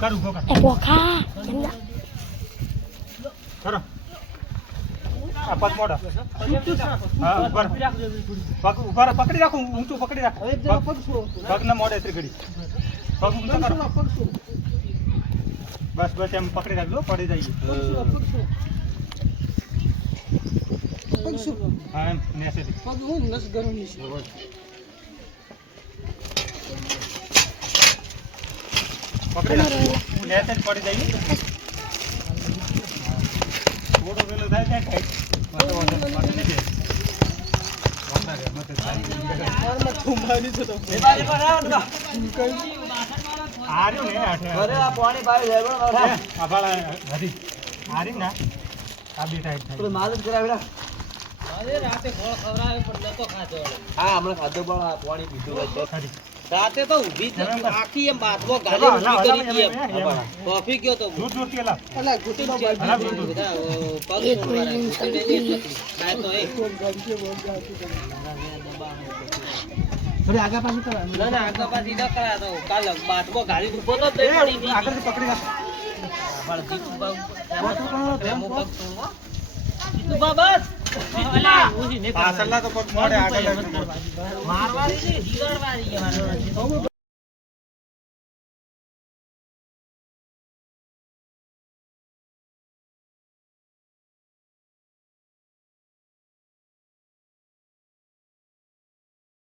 કર ઉભો કર એ બોખા કરો આ પગ મોડો હા ઉપર પગ ઉપર પકડી રાખો ઊંચું પકડી રાખો એક જરા પગ છોડો પગ ના મોડે એટલી ઘડી પગ ઊંચો કરો પગ છોડો બસ બસ એમ પકડી રાખજો પડી જાય પગ છોડો હા એમ નેસેથી પગ હું નસ ગરમ ની છે પકડી રાખો નેસેથી પડી જાય થોડો વેલો થાય ત્યાં ખાઈ મત નહીં દે વાંધા રે મત મારમાં થુંબાની છે તો આ રહ્યું ને અરે આ પાણી પાવી લેવો આ ભાળા હરી આ રહી ના આ બી ટાઈટ તો થાય માલ જ કરાવેલા અરે રાતે ગોળ ખવરાવે પણ નતો ખાતો હા હમણાં ખાધો પણ આ પાણી પીધું હોય તો હરી રાતે તો ઊભી આખી એમ બાથવો હલા, હલા, ગાલી હલા, કરી એમ, એમ, એમ. કોફી ગયો તો દૂધ દૂધ કેલા અલા ઘૂંટીનો હલા, દૂધ દૂધ બધા પગ છોડવાના ઘૂંટીને નહીં ના તો એ થોડી આગા પાછું કરા ના ના આગળ પાછી ન કરાતો કાલ બાથવો ગાલી ઉભો તો એ, પડી ગઈ આગળથી પકડી રાખ પણ દીકુ બાબુ પ્રેમો પગ છોડવો દીકુ બાબસ અલા પાછળના તો પગ મોડે આગળ મારવાડી નહીં હિરણવાડી